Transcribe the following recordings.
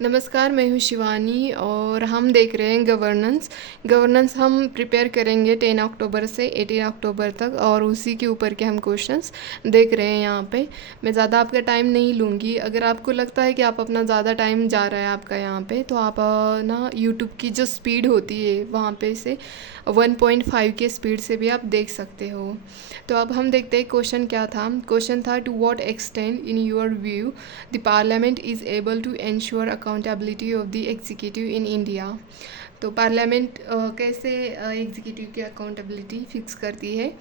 नमस्कार, मैं हूँ शिवानी और हम देख रहे हैं गवर्नेंस। गवर्नेंस हम प्रिपेयर करेंगे 10 अक्टूबर से 18 अक्टूबर तक और उसी के ऊपर के हम क्वेश्चंस देख रहे हैं यहाँ पे। मैं ज़्यादा आपका टाइम नहीं लूँगी। अगर आपको लगता है कि आप अपना ज़्यादा टाइम जा रहा है आपका यहाँ पे, तो आप ना यूट्यूब की जो स्पीड होती है वहाँ पे से 1.5 के स्पीड से भी आप देख सकते हो। तो अब हम देखते हैं क्वेश्चन क्या था। क्वेश्चन था, to what extent in your view the parliament is able to ensure accountability of the executive in India. तो पार्लियामेंट कैसे एग्जीक्यूटिव की अकाउंटेबिलिटी फिक्स करती है,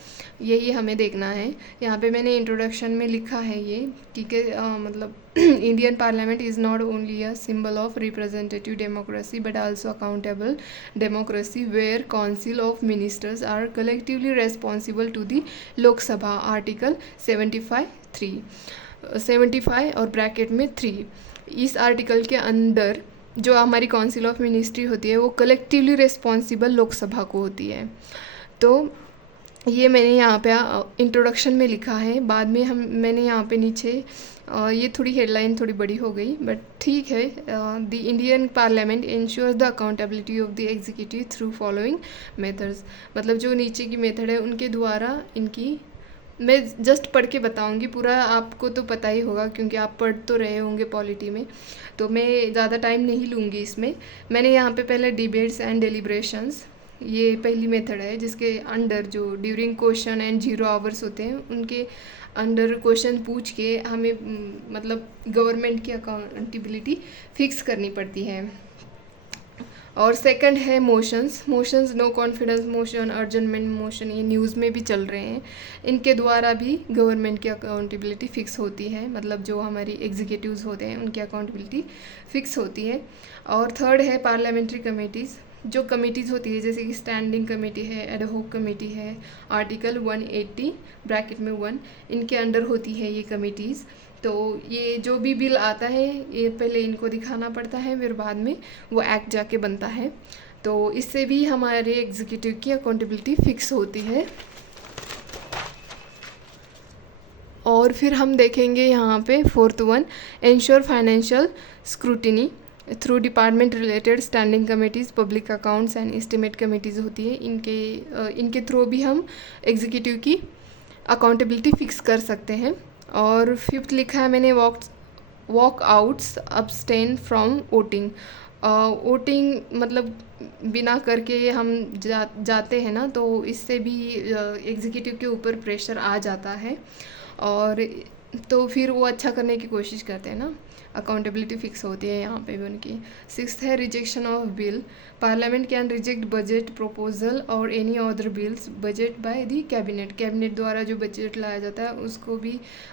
यही हमें देखना है। यहाँ पे मैंने इंट्रोडक्शन में लिखा है ये कि मतलब Indian parliament is not only a symbol of representative democracy but also accountable democracy where council of ministers are collectively responsible to the Lok Sabha. Article 75 और ब्रैकेट में 3। इस आर्टिकल के अंदर जो हमारी काउंसिल ऑफ मिनिस्ट्री होती है वो कलेक्टिवली रिस्पॉन्सिबल लोकसभा को होती है। तो ये मैंने यहाँ पे इंट्रोडक्शन में लिखा है। बाद में मैंने यहाँ पे नीचे ये थोड़ी हेडलाइन थोड़ी बड़ी हो गई बट ठीक है। The Indian parliament ensures the accountability of the executive through following methods. मतलब जो नीचे की मेथड है उनके द्वारा इनकी मैं जस्ट पढ़ के बताऊंगी, पूरा आपको तो पता ही होगा क्योंकि आप पढ़ तो रहे होंगे पॉलिटी में। तो मैं ज़्यादा टाइम नहीं लूँगी इसमें। मैंने यहाँ पे पहले डिबेट्स एंड डेलिब्रेशंस, ये पहली मेथड है जिसके अंडर जो ड्यूरिंग क्वेश्चन एंड 0 आवर्स होते हैं उनके अंडर क्वेश्चन पूछ के हमें मतलब गवर्नमेंट की अकाउंटेबिलिटी फिक्स करनी पड़ती है। और सेकंड है motions. No confidence motion, adjournment motion, ये न्यूज़ में भी चल रहे हैं। इनके द्वारा भी गवर्नमेंट की अकाउंटेबिलिटी फ़िक्स होती है, मतलब जो हमारी एग्जीक्यूटिव्स होते हैं उनकी अकाउंटेबिलिटी फ़िक्स होती है। और थर्ड है पार्लियामेंट्री कमेटीज़। जो कमेटीज़ होती है जैसे कि स्टैंडिंग कमेटी है, एडहॉक कमेटी है, आर्टिकल 180 ब्रैकेट में 1, इनके अंडर होती है ये कमेटीज़। तो ये जो भी बिल आता है ये पहले इनको दिखाना पड़ता है, फिर बाद में वो एक्ट जाके बनता है। तो इससे भी हमारे एग्जीक्यूटिव की अकाउंटेबिलिटी फिक्स होती है। और फिर हम देखेंगे यहाँ पे 4th one, ensure financial scrutiny through department related standing committees, public accounts and estimate committees होती है। इनके थ्रू भी हम एग्जीक्यूटिव की अकाउंटेबिलिटी फिक्स कर सकते हैं। और 5th लिखा है मैंने, walk outs abstain from voting. Voting मतलब बिना करके हम जाते हैं ना, तो इससे भी एग्जीक्यूटिव के ऊपर प्रेशर आ जाता है और तो फिर वो अच्छा करने की कोशिश करते हैं ना, अकाउंटेबिलिटी फिक्स होती है यहाँ पे भी उनकी। 6th है rejection of bill. Parliament can reject budget proposal और any other bills budget by the cabinet द्वारा जो बजट लाया जाता है उसको भी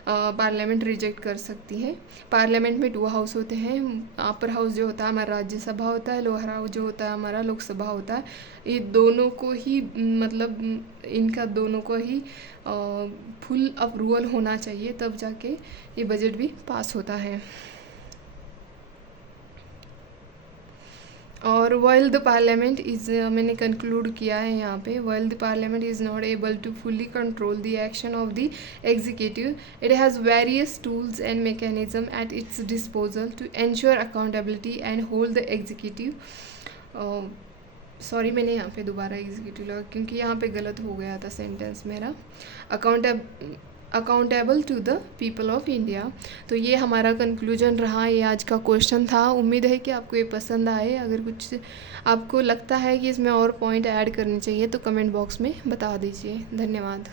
पार्लियामेंट रिजेक्ट कर सकती है। पार्लियामेंट में 2 हाउस होते हैं। अपर हाउस जो होता है हमारा राज्यसभा होता है, लोअर हाउस जो होता है हमारा लोकसभा होता है। ये दोनों को ही मतलब इनका दोनों को ही फुल अप्रूवल होना चाहिए, तब जाके ये बजट भी पास होता है। और वाइल द पार्लियामेंट इज़, मैंने कंक्लूड किया है यहाँ पे, while the parliament is not able to fully control the action of the executive, it has various tools and mechanism at its disposal to ensure accountability and hold the executive. Sorry, मैंने यहाँ पे दोबारा executive लगा क्योंकि यहाँ पे गलत हो गया था सेंटेंस मेरा। Accountable to the people of India. तो ये हमारा कंक्लूजन रहा, ये आज का क्वेश्चन था। उम्मीद है कि आपको ये पसंद आए। अगर कुछ आपको लगता है कि इसमें और पॉइंट ऐड करने चाहिए तो कमेंट बॉक्स में बता दीजिए। धन्यवाद।